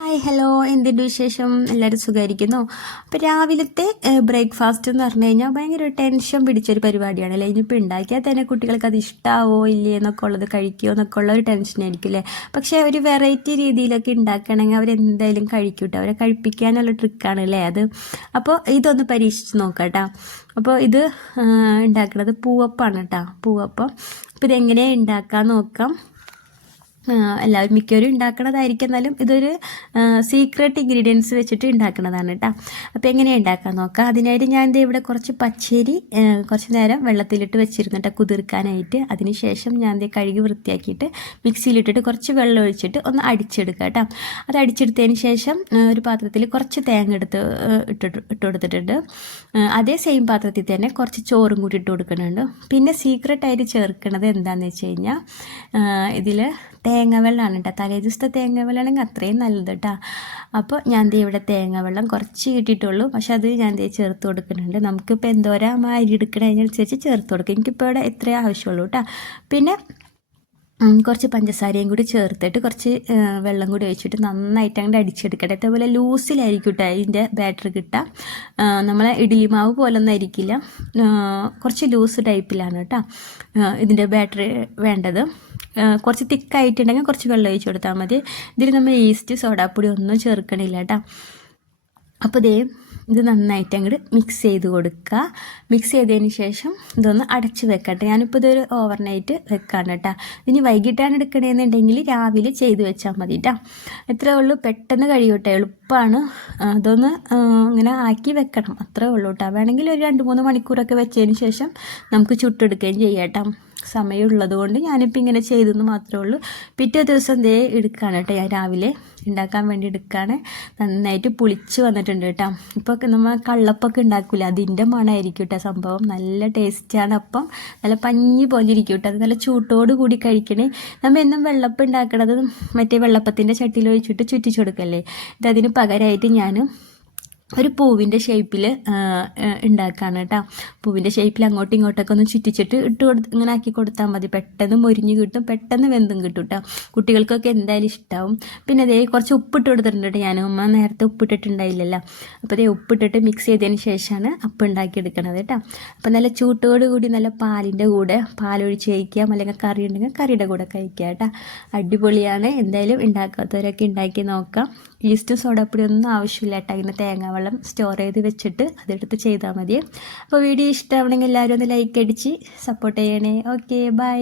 Hi hello, എന്തുണ്ട് വിശേഷം? എല്ലാവരും സുഖമായിരിക്കുന്നു. അപ്പോൾ രാവിലത്തെ ബ്രേക്ക്ഫാസ്റ്റ് എന്ന് പറഞ്ഞു കഴിഞ്ഞാൽ ഭയങ്കര ഒരു ടെൻഷൻ പിടിച്ചൊരു പരിപാടിയാണ് അല്ലേ. ഇനിയിപ്പോൾ ഉണ്ടാക്കിയാൽ തന്നെ കുട്ടികൾക്ക് അത് ഇഷ്ടമാവോ ഇല്ലേ എന്നൊക്കെ ഉള്ളത്, കഴിക്കുമോ എന്നൊക്കെ ഉള്ള ഒരു ടെൻഷനായിരിക്കും അല്ലേ. പക്ഷേ ഒരു വെറൈറ്റി രീതിയിലൊക്കെ ഉണ്ടാക്കുകയാണെങ്കിൽ അവരെന്തായാലും കഴിക്കൂട്ടോ. അവരെ കഴിപ്പിക്കാനുള്ള ട്രിക്കാണ് അല്ലേ അത്. അപ്പോൾ ഇതൊന്ന് പരീക്ഷിച്ച് നോക്കാം കേട്ടോ. അപ്പോൾ ഇത് ഉണ്ടാക്കുന്നത് പൂവപ്പാണ് കേട്ടോ, പൂവപ്പം. അപ്പോൾ ഇതെങ്ങനെയാണ് ഉണ്ടാക്കാൻ നോക്കാം. എല്ലാവരും മിക്കവരും ഉണ്ടാക്കണതായിരിക്കും, എന്നാലും ഇതൊരു സീക്രട്ട് ഇൻഗ്രീഡിയൻസ് വെച്ചിട്ട് ഉണ്ടാക്കുന്നതാണ് കേട്ടോ. അപ്പോൾ എങ്ങനെയാണ് ഉണ്ടാക്കാൻ നോക്കാം. അതിനായിട്ട് ഞാൻ ഇവിടെ കുറച്ച് പച്ചരി കുറച്ച് നേരം വെള്ളത്തിലിട്ട് വെച്ചിരുന്നു കേട്ടോ, കുതിർക്കാനായിട്ട്. അതിന് ശേഷം ഞാൻ കഴുകി വൃത്തിയാക്കിയിട്ട് മിക്സിയിലിട്ടിട്ട് കുറച്ച് വെള്ളം ഒഴിച്ചിട്ട് ഒന്ന് അടിച്ചെടുക്കുക കേട്ടോ. അത് അടിച്ചെടുത്തതിന് ശേഷം ഒരു പാത്രത്തിൽ കുറച്ച് തേങ്ങ ഇട്ട് കൊടുത്തിട്ടുണ്ട്. അതേ സെയിം പാത്രത്തിൽ തന്നെ കുറച്ച് ചോറും കൂടി ഇട്ട് കൊടുക്കുന്നുണ്ട്. പിന്നെ സീക്രട്ടായിട്ട് ചേർക്കുന്നത് എന്താണെന്ന് വെച്ച് കഴിഞ്ഞാൽ ഇതിൽ തേങ്ങ വെള്ളമാണ് കേട്ടോ. തലേ ദിവസത്തെ തേങ്ങ വെള്ളമാണെങ്കിൽ അത്രയും നല്ലത് കേട്ടോ. അപ്പോൾ ഞാൻ ഇവിടെ തേങ്ങ വെള്ളം കുറച്ച് കിട്ടിയിട്ടുള്ളൂ, പക്ഷെ അത് ഞാൻ ചേർത്ത് കൊടുക്കുന്നുണ്ട്. നമുക്കിപ്പോൾ എന്തോരം അരി എടുക്കണതിനനുസരിച്ച് ചേർത്ത് കൊടുക്കും. എനിക്കിപ്പോൾ ഇവിടെ ഇത്രയേ ആവശ്യമുള്ളൂ കേട്ടോ. പിന്നെ കുറച്ച് പഞ്ചസാരയും കൂടി ചേർത്തിട്ട് കുറച്ച് വെള്ളം കൂടി ഒഴിച്ചിട്ട് നന്നായിട്ട് അങ്ങോട്ട് അടിച്ചെടുക്കട്ടെ. അതേപോലെ ലൂസിലായിരിക്കും കേട്ടോ ഇതിൻ്റെ ബാറ്റർ കിട്ടുക. നമ്മളെ ഇഡ്ഡലി മാവ് പോലൊന്നും ആയിരിക്കില്ല, കുറച്ച് ലൂസ് ടൈപ്പിലാണ് കേട്ടോ ഇതിൻ്റെ ബാറ്റർ വേണ്ടത്. കുറച്ച് തിക്കായിട്ടുണ്ടെങ്കിൽ കുറച്ച് വെള്ളം ഒഴിച്ച് കൊടുത്താൽ മതി. ഇതിൽ നമ്മൾ ഈസ്റ്റ് സോഡാപ്പൊടി ഒന്നും ചേർക്കണില്ല കേട്ടോ. അപ്പോൾ ഇത് നന്നായിട്ട് അങ്ങോട്ട് മിക്സ് ചെയ്ത് കൊടുക്കുക. മിക്സ് ചെയ്തതിന് ശേഷം ഇതൊന്ന് അടച്ച് വെക്കട്ടെ. ഞാനിപ്പോൾ ഇതൊരു ഓവർനൈറ്റ് വെക്കാണ് കേട്ടോ. ഇനി വൈകിട്ടാണ് എടുക്കണമെന്നുണ്ടെങ്കിൽ രാവിലെ ചെയ്ത് വെച്ചാൽ മതി കേട്ടോ. എത്രയേ ഉള്ളൂ, പെട്ടെന്ന് കഴിയൂട്ടെ, എളുപ്പമാണ്. അതൊന്ന് ഇങ്ങനെ ആക്കി വെക്കണം, അത്രേ ഉള്ളൂ കേട്ടോ. വേണമെങ്കിൽ ഒരു 2-3 മണിക്കൂറൊക്കെ വെച്ചതിന് ശേഷം നമുക്ക് ചുട്ടെടുക്കുകയും ചെയ്യാം കേട്ടോ. സമയമുള്ളത് കൊണ്ട് ഞാനിപ്പോൾ ഇങ്ങനെ ചെയ്തെന്ന് മാത്രമേ ഉള്ളൂ. പിറ്റേ ദിവസം എടുക്കുകയാണ് കേട്ടോ, ഞാൻ രാവിലെ ഉണ്ടാക്കാൻ വേണ്ടി എടുക്കുകയാണ്. നന്നായിട്ട് പുളിച്ച് വന്നിട്ടുണ്ട് കേട്ടോ. ഇപ്പോൾ നമ്മൾ കള്ളപ്പൊക്കെ ഉണ്ടാക്കില്ല, അതിൻ്റെ മണമായിരിക്കും കേട്ടോ സംഭവം. നല്ല ടേസ്റ്റാണ്. അപ്പം നല്ല പഞ്ഞി പോലെ ഇരിക്കും കേട്ടോ. അത് നല്ല ചൂട്ടോട് കൂടി കഴിക്കണേ. നമ്മൾ എന്നും വെള്ളപ്പം ഉണ്ടാക്കണത് മറ്റേ വെള്ളപ്പത്തിൻ്റെ ചട്ടിയിൽ ഒഴിച്ചിട്ട് ചുറ്റിച്ചു കൊടുക്കല്ലേ. ഇതതിന് പകരമായിട്ട് ഞാൻ ഒരു പൂവിൻ്റെ ഷേപ്പിൽ ഉണ്ടാക്കുകയാണ് കേട്ടോ. പൂവിൻ്റെ ഷേപ്പിൽ അങ്ങോട്ടും ഇങ്ങോട്ടൊക്കെ ഒന്ന് ചുറ്റിച്ചിട്ട് ഇങ്ങനെ ആക്കി കൊടുത്താൽ മതി. പെട്ടെന്ന് മൊരിഞ്ഞ് കിട്ടും, പെട്ടെന്ന് വെന്തും കിട്ടും കേട്ടോ. കുട്ടികൾക്കൊക്കെ എന്തായാലും ഇഷ്ടമാവും. പിന്നെ കുറച്ച് ഉപ്പിട്ട് കൊടുത്തിട്ടുണ്ട് കേട്ടോ. ഞാൻ ഉമ്മ നേരത്തെ ഉപ്പിട്ടിട്ടുണ്ടായില്ലല്ലോ. അപ്പോൾ ഉപ്പിട്ടിട്ട് മിക്സ് ചെയ്തതിന് ശേഷമാണ് അപ്പം ഉണ്ടാക്കിയെടുക്കണത് കേട്ടോ. അപ്പോൾ നല്ല ചൂട്ടോട് കൂടി നല്ല പാലിൻ്റെ കൂടെ പാലൊഴിച്ച് കഴിക്കാം, അല്ലെങ്കിൽ കറി ഉണ്ടെങ്കിൽ കറിയുടെ കൂടെ കഴിക്കാം കേട്ടോ. അടിപൊളിയാണ്. എന്തായാലും ഉണ്ടാക്കാത്തവരൊക്കെ ഉണ്ടാക്കി നോക്കാം. ഈസ്റ്റും സോഡാപ്പൊടി ഒന്നും ആവശ്യമില്ല കേട്ടോ. ഇങ്ങനെ തേങ്ങ വെള്ളം സ്റ്റോർ ചെയ്ത് വെച്ചിട്ട് അതെടുത്ത് ചെയ്താൽ മതി. അപ്പോൾ വീഡിയോ ഇഷ്ടമാവണമെങ്കിൽ എല്ലാവരും ഒന്ന് ലൈക്ക് അടിച്ച് സപ്പോർട്ട് ചെയ്യണേ. Okay, by.